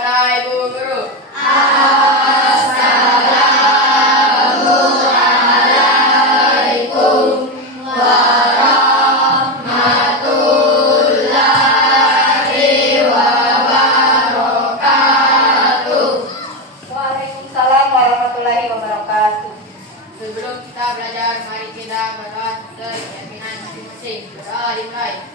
kepada Ibu Guru. Assalamualaikum warahmatullahi wabarakatuh. Waalaikumsalam warahmatullahi wabarakatuh. Sebelum kita belajar, mari kita berdoa keyakinan masing-masing. Berdoa dimulai.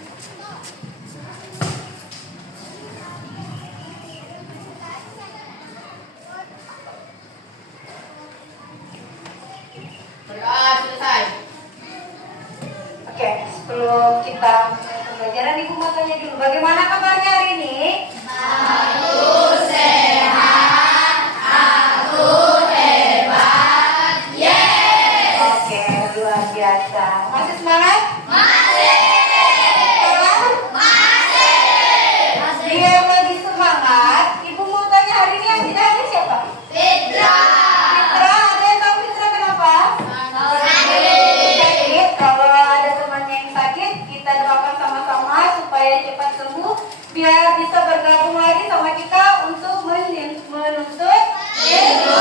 Berdoa selesai. Oke, sebelum kita mulai pembelajaran, Ibu mau tanya dulu, bagaimana kabarnya hari ini? Aku sehat, aku hebat, yeay. Oke, luar biasa. Masih semangat? Masih, Sekarang? masih. Biar lagi semangat, Ibu mau tanya hari ini yang tidak ada siapa? Fitra, Fitra, ada yang tahu Fitra kenapa? Sakit. Kalau ada temannya yang sakit, kita doakan sama-sama supaya cepat sembuh, biar bisa bergabung lagi sama kita untuk menuntut ilmu.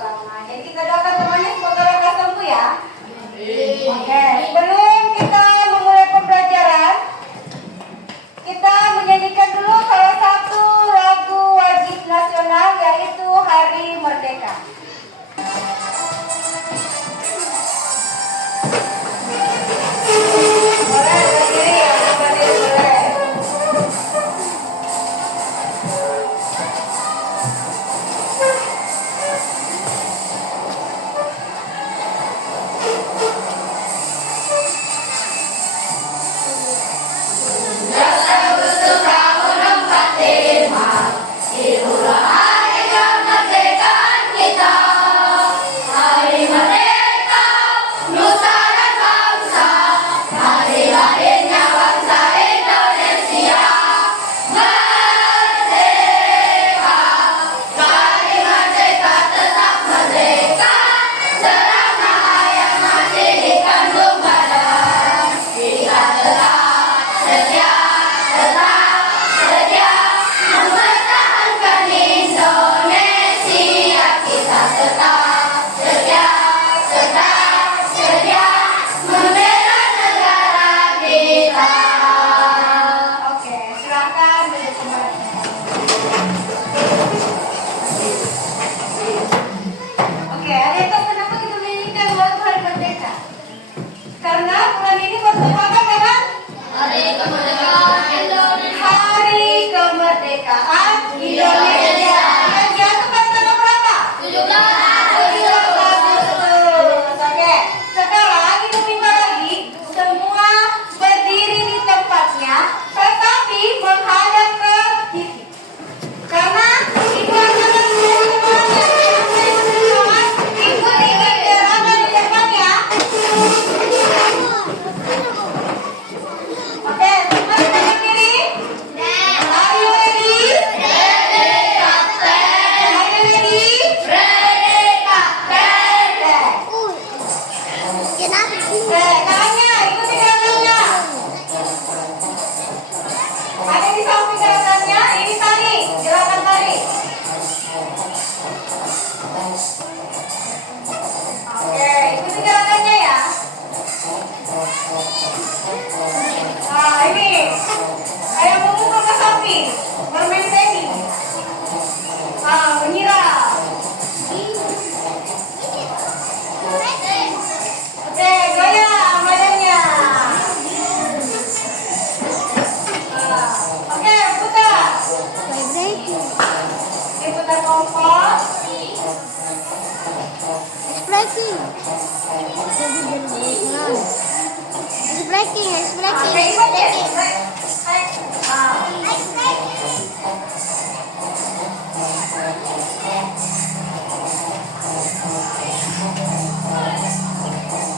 Sama. Jadi kita doakan temannya semoga lekas sembuh ya. Oke, sebelum kita memulai pembelajaran, kita menyanyikan dulu salah satu lagu wajib nasional, yaitu Hari Merdeka. Boleh berdiri ya, berdiri boleh. itulah hari kemerdekaan kita. Hari merdeka, nusa dan bangsa. Hari lahirnya bangsa Indonesia. Merdeka, hari merdeka tetap merdeka. Selama yang masih dikandung badan, kita tetap setia mempertahankan Indonesia. Kita tetap setia membela negara kita. Oke, silakan duduk kembali. Oke, ada yang tahu kenapa kita menyanyikan lagu Hari Merdeka? Karena bulan ini bertepatan dengan Hari kemerdekaan Indonesia. Hari Kemerdekaan Indonesia. Yang jatuh pada tanggal berapa? 17 Agustus. Oke, sekarang Ibu minta lagi semua berdiri di tempatnya, tetapi menghadap ke kiri. Karena Ibu akan menyanyikan Ibu ingin berada di depannya. Oke, semua di tangan kiri. Are you ready? Are you ready? Tangannya, ikuti gerakannya. Ada di samping gerakannya, ini tari, gerakan tari. Oke, ikuti gerakannya ya. Nah, ini kayak memukul ke samping, bermain tenis. Menyiram. Oke, goyang badannya. Oke, putar. Diputar kompos. Oke, ikut ya.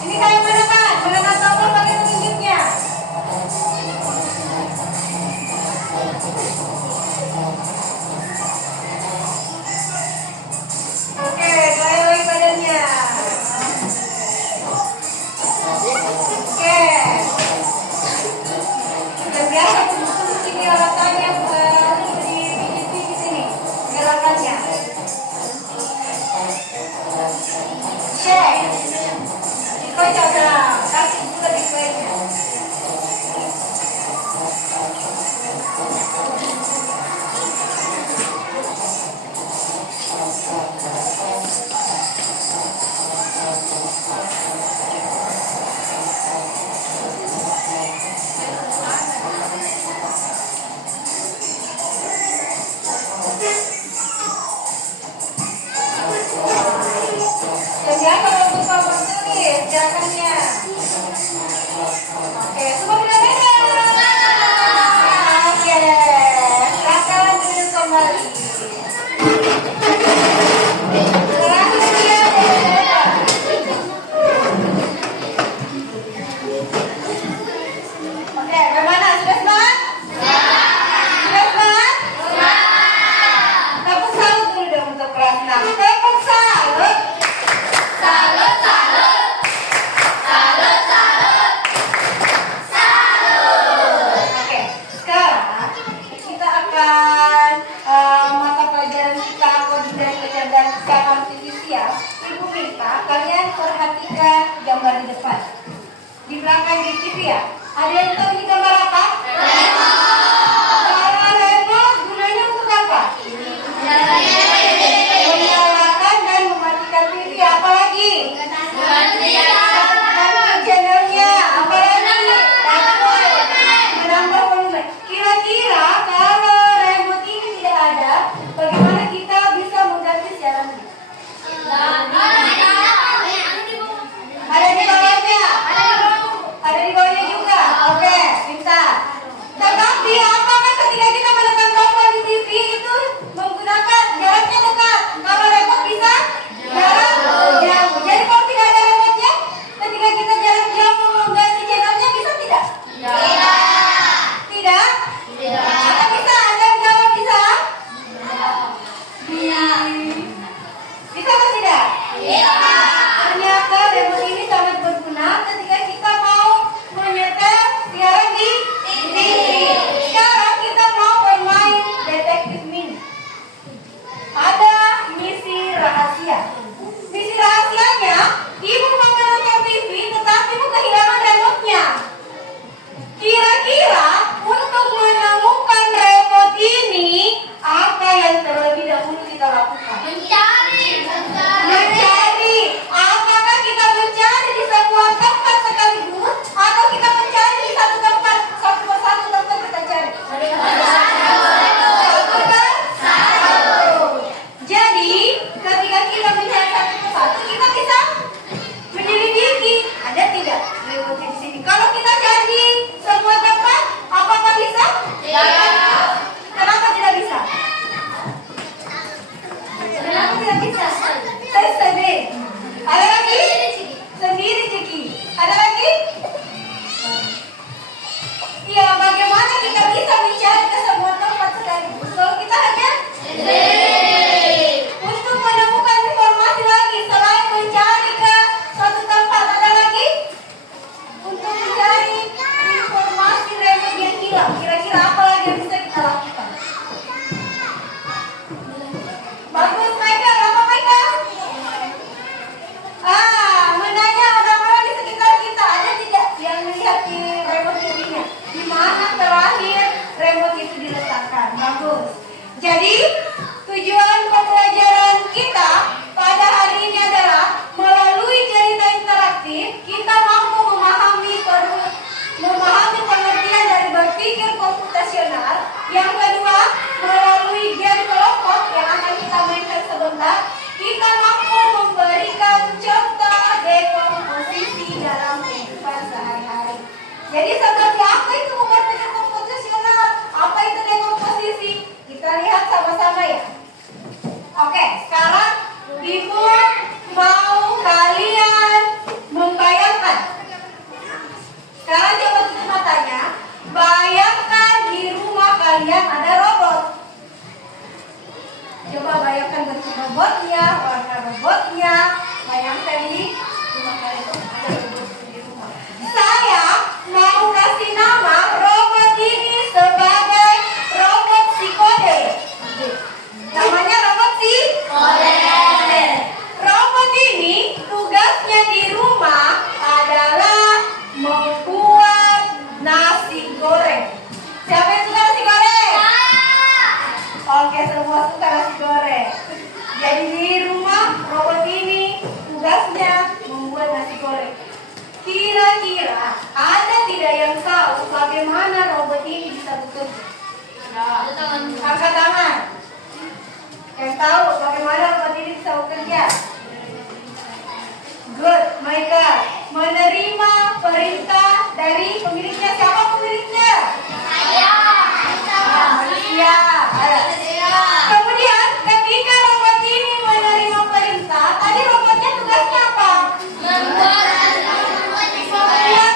Ini kayak menekan tombol pakai telunjuknya. Oke, goyang badannya. Oke. Udah biasa Jadi kalau lupa menulis jangannya. Oke, semua sudah beres. Oke, silakan duduk kembali. Terakhir dia Oke, bagaimana? Sudah semangat? Sudah semangat? Tepuk salut dulu dong untuk kelas 6. Tepuk salut. Salut, salut. Salut, salut. Salut. Oke, sekarang kita akan mata pelajaran kita koordinasi kecerdasan artifisial. Ibu minta kalian perhatikan gambar di depan. Di belakang di TV ya. Ada yang tahu ini gambar apa? Kalau remote gunanya untuk apa? Menyalakan dan mematikan TV. Apa lagi? Ganti channelnya. Apa lagi? Menambah volume. Kira-kira kalau remote ini tidak ada, bagaimana kita bisa mengganti siarannya? Ada di bawahnya. Ada di bawahnya juga. Oke, pintar. Tetapi apakah ketika kita menekan tombol di TV itu menggunakan jaraknya dekat? Kalau remote bisa jarak jauh. Jadi kalau tidak ada remote-nya, ketika kita jarak jauh mengganti channelnya bisa tidak? Tidak? Ada bisa? Ada yang jawab bisa? Bisa atau tidak? Ternyata remote ini sangat berguna ketika kita mau menyetel siaran di TV. Sekarang kita mau bermain detektif mini. Ada misi rahasia. Misi rahasianya, ibu mau menonton TV tetapi ibu kehilangan remote-nya. Kira-kira untuk menemukan remote ini, apa yang terlebih dahulu kita lakukan? Mencari. Apakah kita mencari di semua tempat sekaligus atau kita mencari di satu tempat, satu persatu tempat kita cari? Satu. Jadi ketika kita mencari satu persatu, kita bisa menyelidiki ada tidak remote di sini. Kalau kita cari semua tempat, apakah bisa? Kenapa tidak bisa? Kenapa tidak bisa? Saya sedih. Ada lagi? Sendiri Ciki. Ada lagi? Iya, bagaimana kita bisa mencari ke semua tempat sekaligus? Kalau kita hanya untuk menemukan informasi lagi selain mencari ke suatu tempat, ada lagi? Untuk mencari informasi remote yang hilang, kira-kira apa lagi yang bisa kita lakukan? Bagus, Michael. Apa Michael? Menanya orang-orang di sekitar kita, ada tidak yang melihat di remote TV-nya? Di mana terakhir remote itu diletakkan? Bagus. Jadi, tujuan pembelajaran kita pada hari ini adalah melalui cerita interaktif, kita mampu memahami pengertian dari berpikir komputasional. Yang kedua, melalui game kelompok yang akan kita mainkan sebentar, kita mampu memberikan contoh dekomposisi dalam kehidupan sehari-hari. Jadi seperti apa itu berpikir komputasional? Apa itu dekomposisi? Kita lihat sama-sama ya. Oke, sekarang Ibu mau kalian membayangkan. Sekarang coba tutup matanya. Bayangkan di rumah kalian ada robot. Coba bayangkan bentuk robotnya, warna robotnya. Bayangkan di rumah kalian ada robot di rumah. Saya mau kasih nama robot ini sebagai robot psikode. Namanya robot psikode. Robot ini tugasnya di rumah adalah membuat nasi goreng. Siapa yang suka nasi goreng? Oke, semua suka nasi goreng. Jadi di rumah robot ini tugasnya membuat nasi goreng. Kira-kira ada tidak yang tahu bagaimana robot ini bisa bekerja? Angkat tangan. Kemudian ketika robot ini menerima perintah, tadi robotnya tugasnya apa? Membuat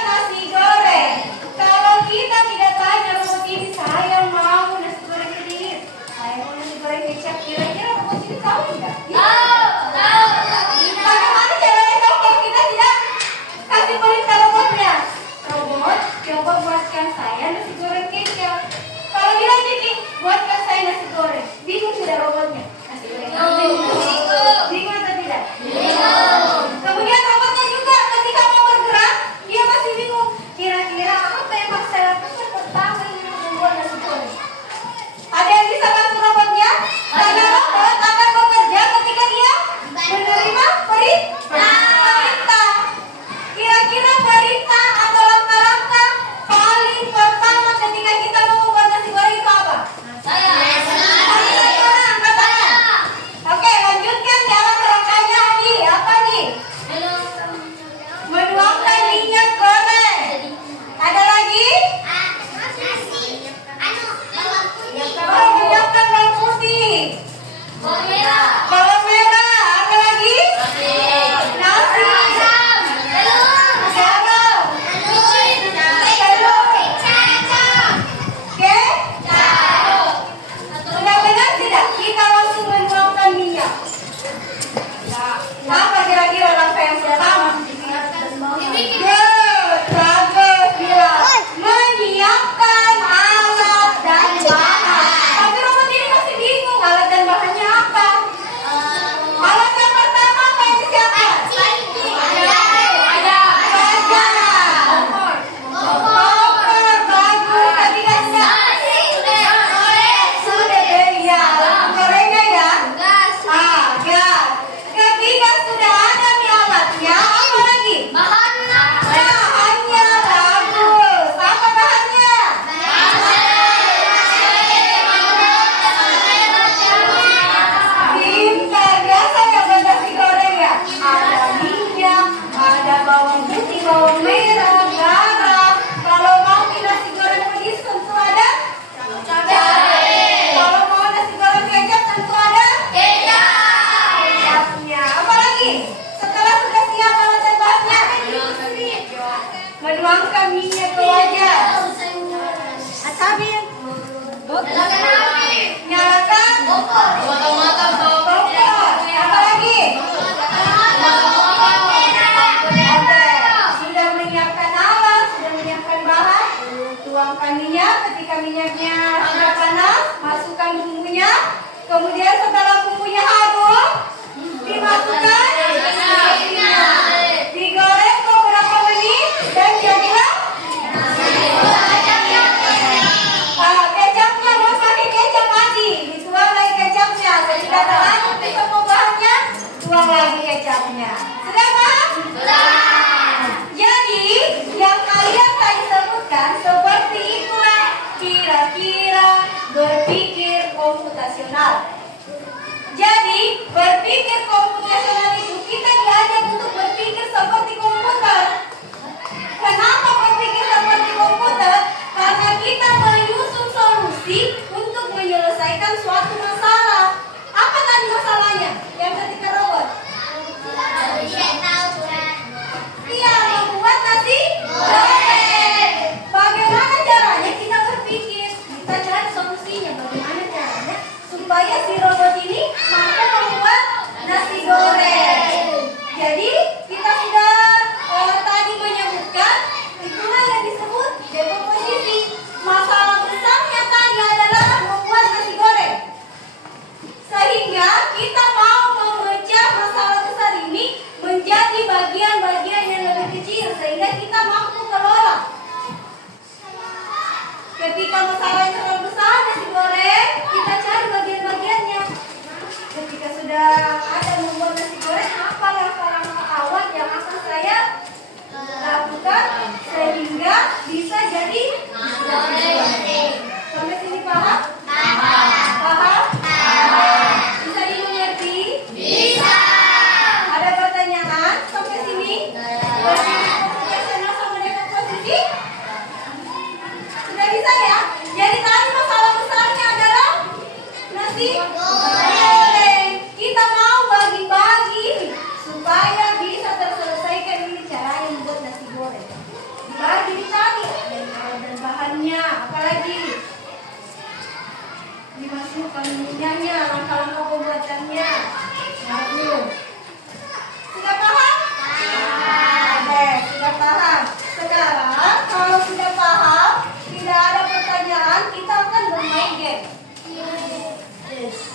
nasi goreng. Kalau kita tidak tanya robot ini, saya mau nasi goreng ini, saya mau nasi goreng kecap, kira-kira robot ini tahu tidak? Bagaimana caranya tahu kalau kita tidak kasih perintah robotnya? Robot, coba buatkan saya nasi goreng kecap. Kalau bilang gini, buatkan saya nasi goreng. Bingung tidak robotnya? Nasi goreng. Bingung atau tidak? Kemudian robotnya juga ketika mau bergerak, dia masih bingung. Kira-kira apa yang harus saya lakukan pertama ini membuat nasi goreng? Ada yang bisa bantu robotnya? Karena robot akan bekerja ketika dia menerima perintah. Kira-kira perintah atau langkah-langkah paling pertama ketika kita mau membuat nasi goreng itu apa? Angkat tangan. Oke, lanjutkan dalam rangkanya Adi. Apa nih? Menuangkan minyak goreng. Ada lagi? Menyiapkan bawang putih. Bawang merah. Apa lagi? Nasi. Garam. Oke? Sudah benar tidak? Kita langsung menuangkan minyak. Apa kira-kira langkah yang pertama? Bagus, bilang. Menyiapkan alat dan bahan. Tapi robot ini masih bingung alat dan bahannya apa. Alat yang pertama apa yang disiapkan? Kompor, bagus. Tadi kan sudah deh ya. Gorengnya ya. Gas. Ketika sudah ada nih alatnya, apa lagi? Bahannya bagus. Apa bahannya? Pintar, biasa ya buat nasi goreng ya. Ada minyak, ada bawang putih, bawang merah, garam. Kalau mau nasi goreng pedas tentu ada cabai. Kalau mau nasi goreng kecap tentu ada kecapnya. Apa lagi? Setelah sudah siap alat dan bahannya, menuangkan minyak ke wajah. Nyalakan kompor. Apa lagi? Oke, sudah menyiapkan alat, sudah menyiapkan bahan. Tuangkan minyak. Ketika minyaknya sudah panas, masukkan bumbunya. Kemudian setelah bumbunya harum, dimasukkan digoreng beberapa menit dan jadilah kecapnya. Mau pakai kecap lagi, dituang lagi kecapnya. Ketika terlanjur semua bahannya, tuang lagi kecapnya. Sudah paham? Jadi yang kalian tadi sebutkan seperti itulah kira-kira berpikir komputasional. Jadi berpikir komputasional itu kita diajak untuk berpikir seperti komputer. Kenapa berpikir seperti komputer? Karena kita menyusun solusi untuk menyelesaikan suatu masalah. Apa tadi masalahnya? Yang ketika robot? Iya, membuat nasi goreng. Bagaimana caranya kita berpikir? Kita cari solusinya. Bagaimana caranya supaya si robot ini mampu membuat nasi goreng. Jadi kita sudah tadi menyebutkan itulah yang disebut dekomposisi. Masalah besarnya tadi adalah membuat nasi goreng. Sehingga kita mau memecah masalah besar ini menjadi bagian-bagian yang lebih kecil sehingga kita mampu kelola. Ketika masalahnya terlalu besar nasi goreng, kita cari bagian-bagiannya. Ketika sudah ada membuat nasi goreng,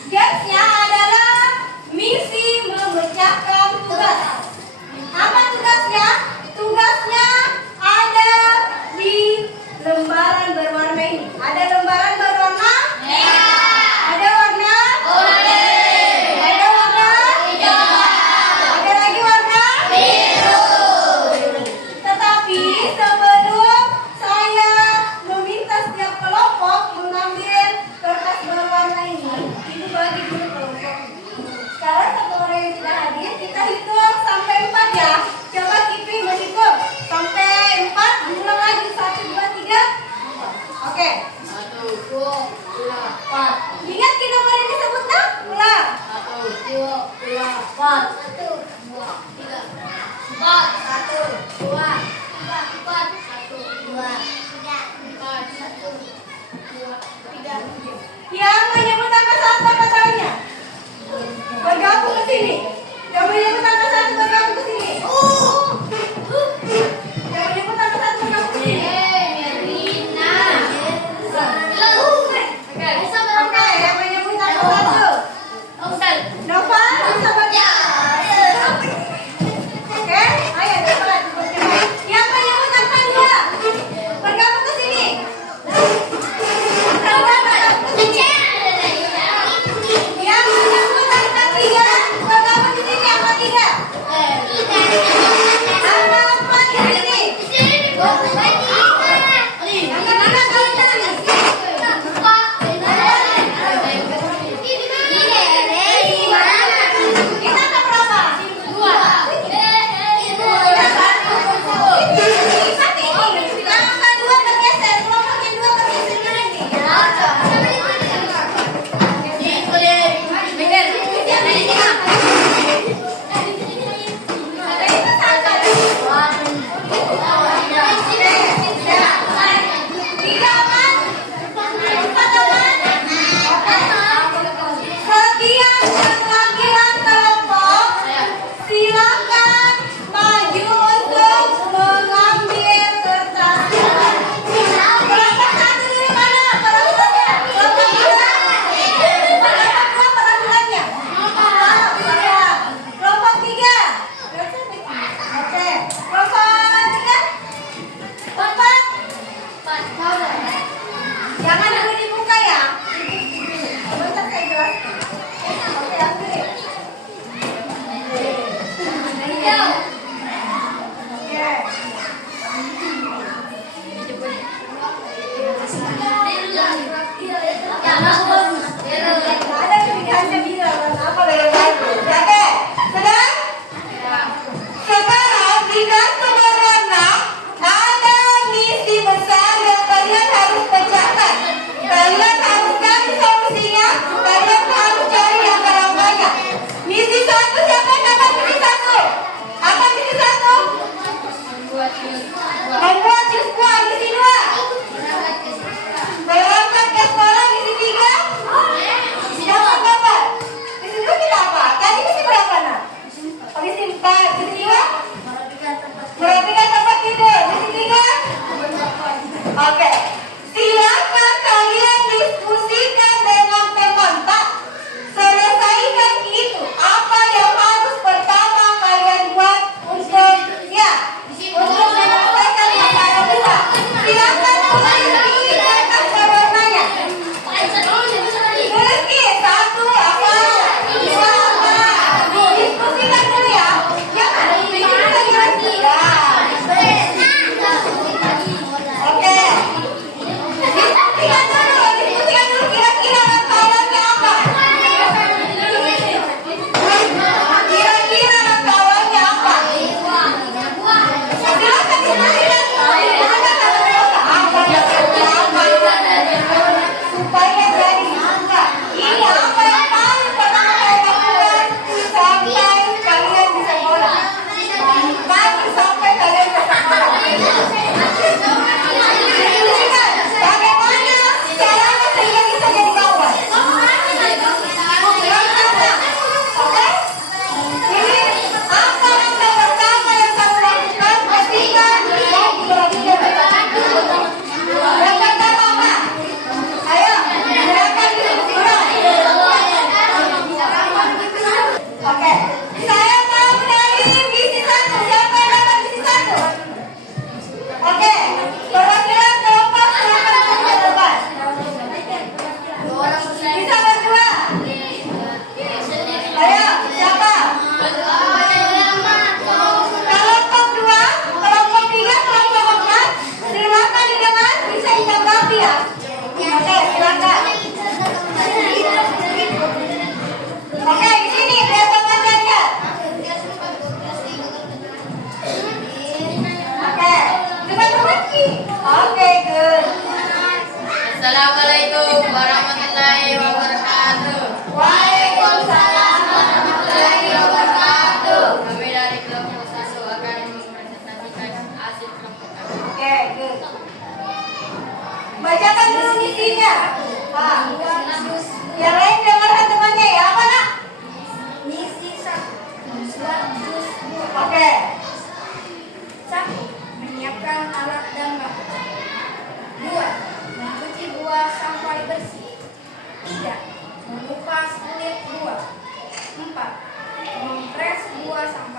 Gamesnya adalah misi memecahkan tugas. Apa tugasnya? Tugasnya ada di lembaran berwarna ini. Ada lembaran berwarna merah. Ada warna oranye. Ada warna hijau. Ada lagi warna biru. Tetapi sebelum saya meminta setiap kelompok mengambil kertas berwarna ini, ibu bagi dulu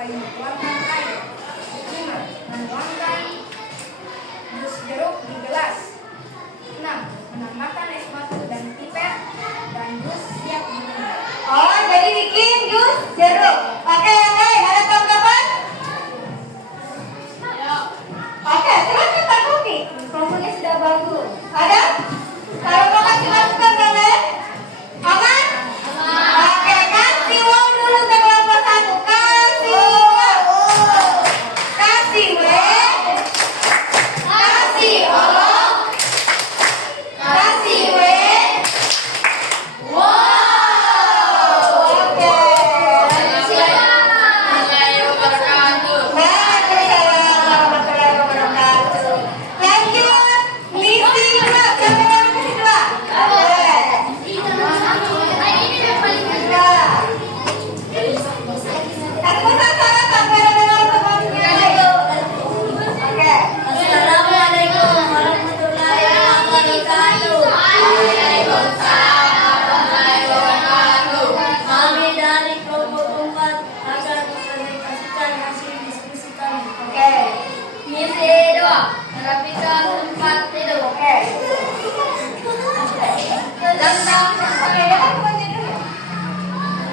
menuangkan air. 5. Menuangkan jus jeruk di gelas. 6. Menambahkan es batu dan pipet dan jus siap diminum. Oh, jadi bikin jus jeruk. Oke, yang lain ada tanggapan? Oke, silakan Pak Kuki. Komponya sudah bagus. Ada? Kalau mau kasih masukan yang lain? Aman? Oke, kasih wow dulu ke kelompok 1. Kasih wow. Kasih W. Kasih O. Kasih W. Wow. Oke. Assalamualaikum wabarakatuh. Waalaikumsalam warahmatullahi wabarakatuh. Lanjut, misi 2. Siapa yang misi 2? Assalamualaikum warahmatullahi wabarakatuh. Kami dari kelompok 4 akan mempresentasikan hasil diskusi kami. Misi 2. Merapikan tempat tidur.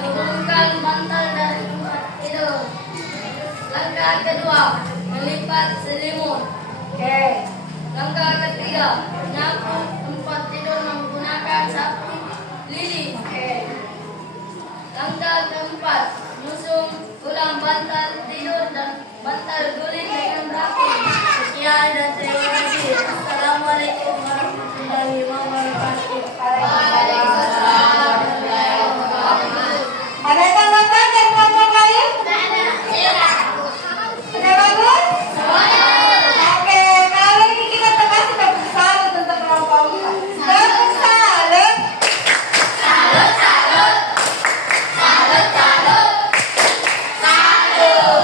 Turunkan bantal dari tempat tidur. Langkah kedua, melipat selimut. Langkah ketiga, menyapu tempat tidur menggunakan sapu lidi. Langkah keempat, menyusun ulang bantal tidur dan bantal guling dengan rapi. Sekian dan terima kasih. Assalamualaikum warahmatullahi wabarakatuh. Ada tanggapan dari kelompok lain? Sudah bagus? Oke, kali ini kita termasuk tepuk salut untuk kelompok 4. Tepuk salut.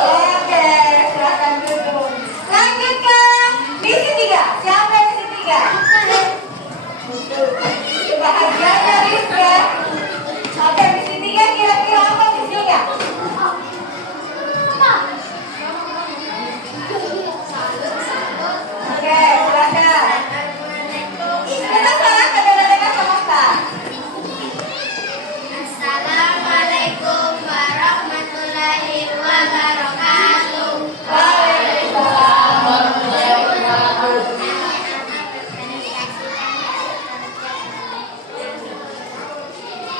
Oke, silakan duduk. Lanjut ke misi 3. Siapa misi 3? Bahagianya Rizka. Oke, misi 3 kira-kira apa misinya? Oke, silakan. Kita salahkan dengan semesta. Assalamualaikum warahmatullahi wabarakatuh. Waalaikumsalam warahmatullahi wabarakatuh.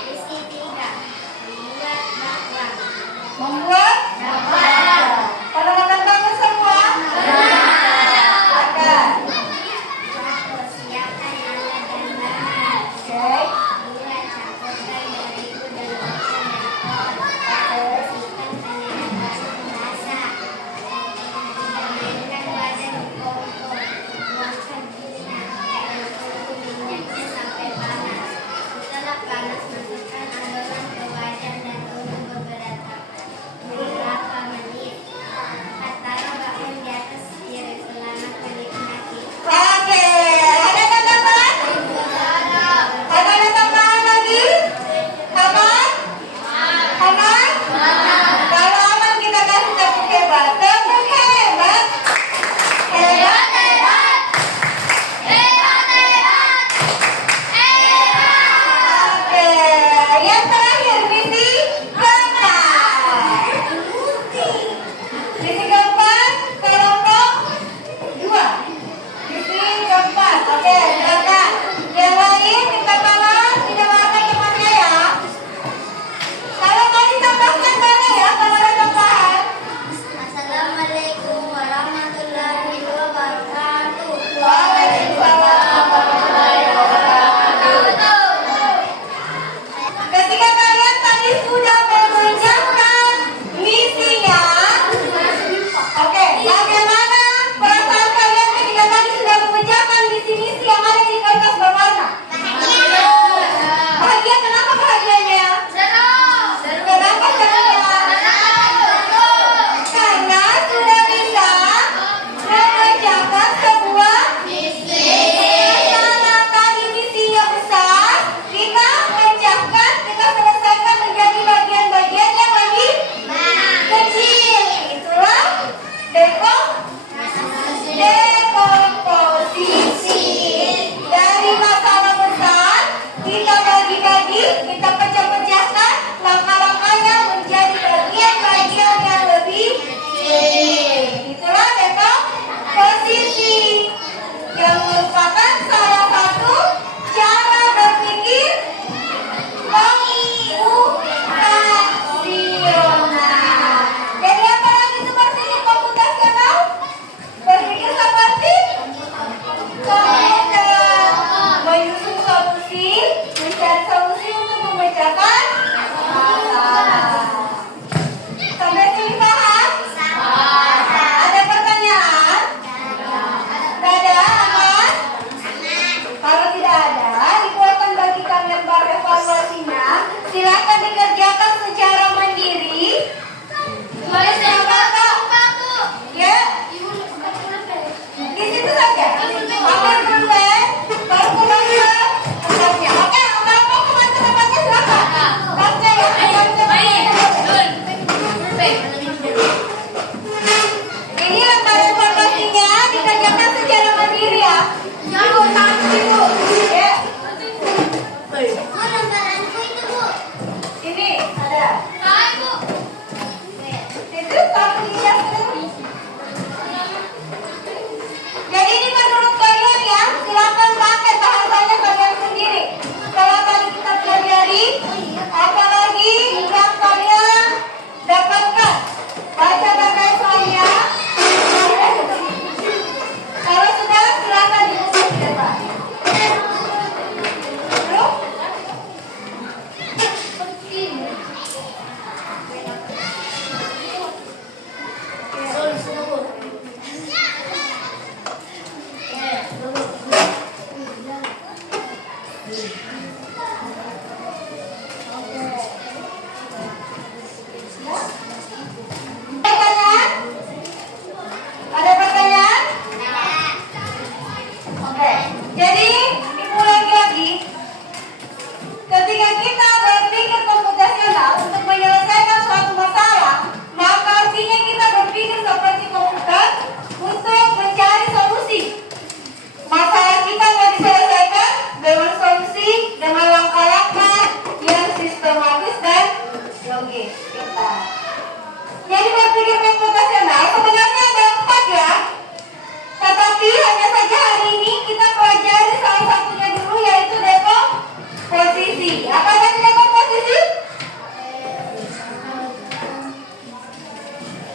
Misi 3. Membuat bakwan. Membuat pada makan bangun semua. Makan. 1. Siapkan alat dan bahan. Oke. 2. Campurkan terigu dan wortel yang kotor. Bersihkan tangan basah basah. Diamkan wajan di kompor. Tuangkan minyak dan tunggu minyaknya sampai panas. Setelah panas, masukkan adonan ke wajan dan tunggu beberapa Oke, kita. Jadi berpikir komputasional sebenarnya dapat ya. Tetapi hanya saja hari ini kita pelajari salah satunya dulu, yaitu dekomposisi. Apa tadi dekomposisi?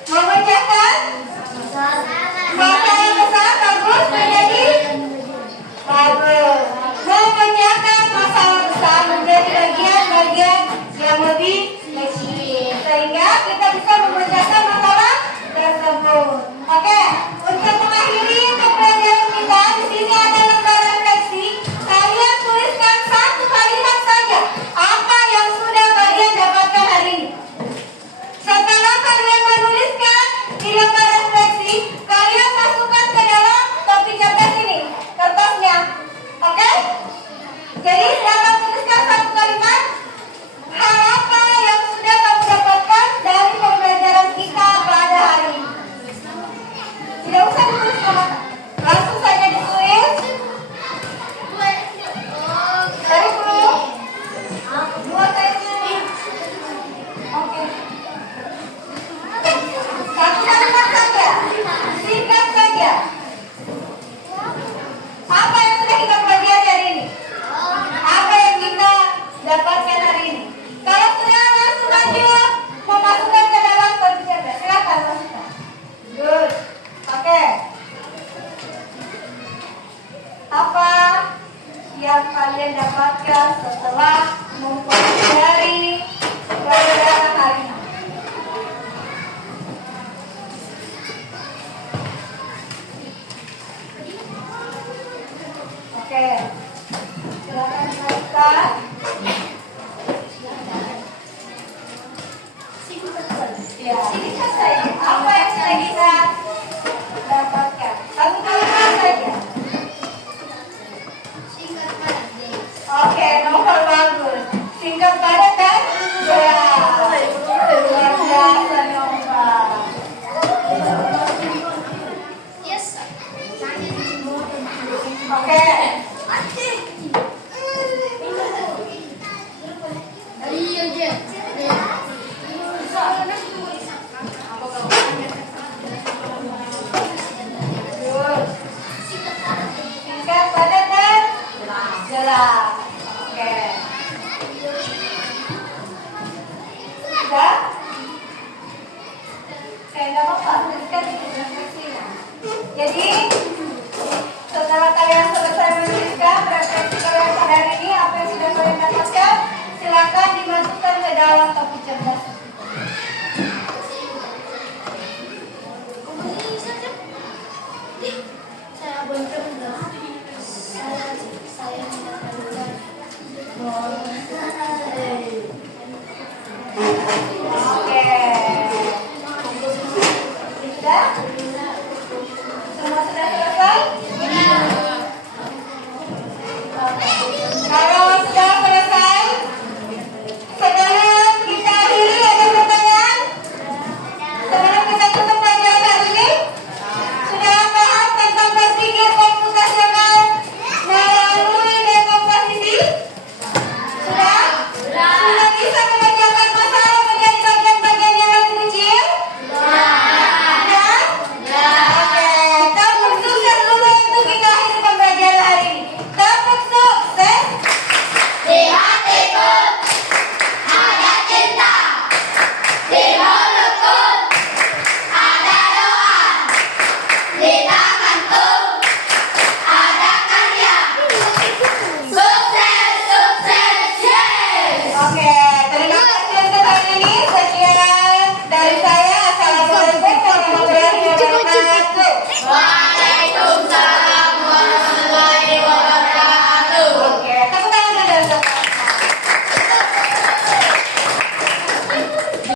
Memecahkan masalah besar bagus menjadi bagus. Memecahkan masalah besar menjadi bagian-bagian yang lebih kecil, sehingga kita bisa memecahkan masalah tersebut. Oke, untuk mengakhiri pembelajaran kita, di sini ada lembar refleksi. Kalian tuliskan satu kalimat saja apa yang sudah kalian dapatkan hari ini. Setelah kalian menuliskan di lembar refleksi, kalian masukkan ke dalam topi cerdas ini, kertasnya. Oke? Jadi silakan tuliskan satu kalimat hal apa yang sudah kamu dapatkan dari pembelajaran kita pada hari ini. Tidak usah ditulis sama, langsung saja ditulis. Dari dulu. Dua saya tulis. Oke. Satu kalimat saja, singkat saja. Apa yang sudah kita pelajari hari ini? Apa yang kita dapatkan hari ini? Kalau sudah langsung lanjut memasukkan ke dalam topi cerdas. Silakan masukkan. Good. Oke. Apa yang kalian dapatkan setelah mempelajari pelajaran hari ini? Oke, silakan dinaikkan. Ya, singkat saja. Apa yang sudah kita dapatkan? Satu kalimat saja. Oke, nomor bagus. Singkat, padat, dan jelas. Luar biasa, nomor. Oke. Singkat, padat, dan jelas. Oke. Sudah? Tidak apa-apa. Tuliskan di refleksinya. Jadi setelah kalian selesai menuliskan refleksi kalian pada hari ini, apa yang sudah kalian dapatkan, silakan dimasukkan ke dalam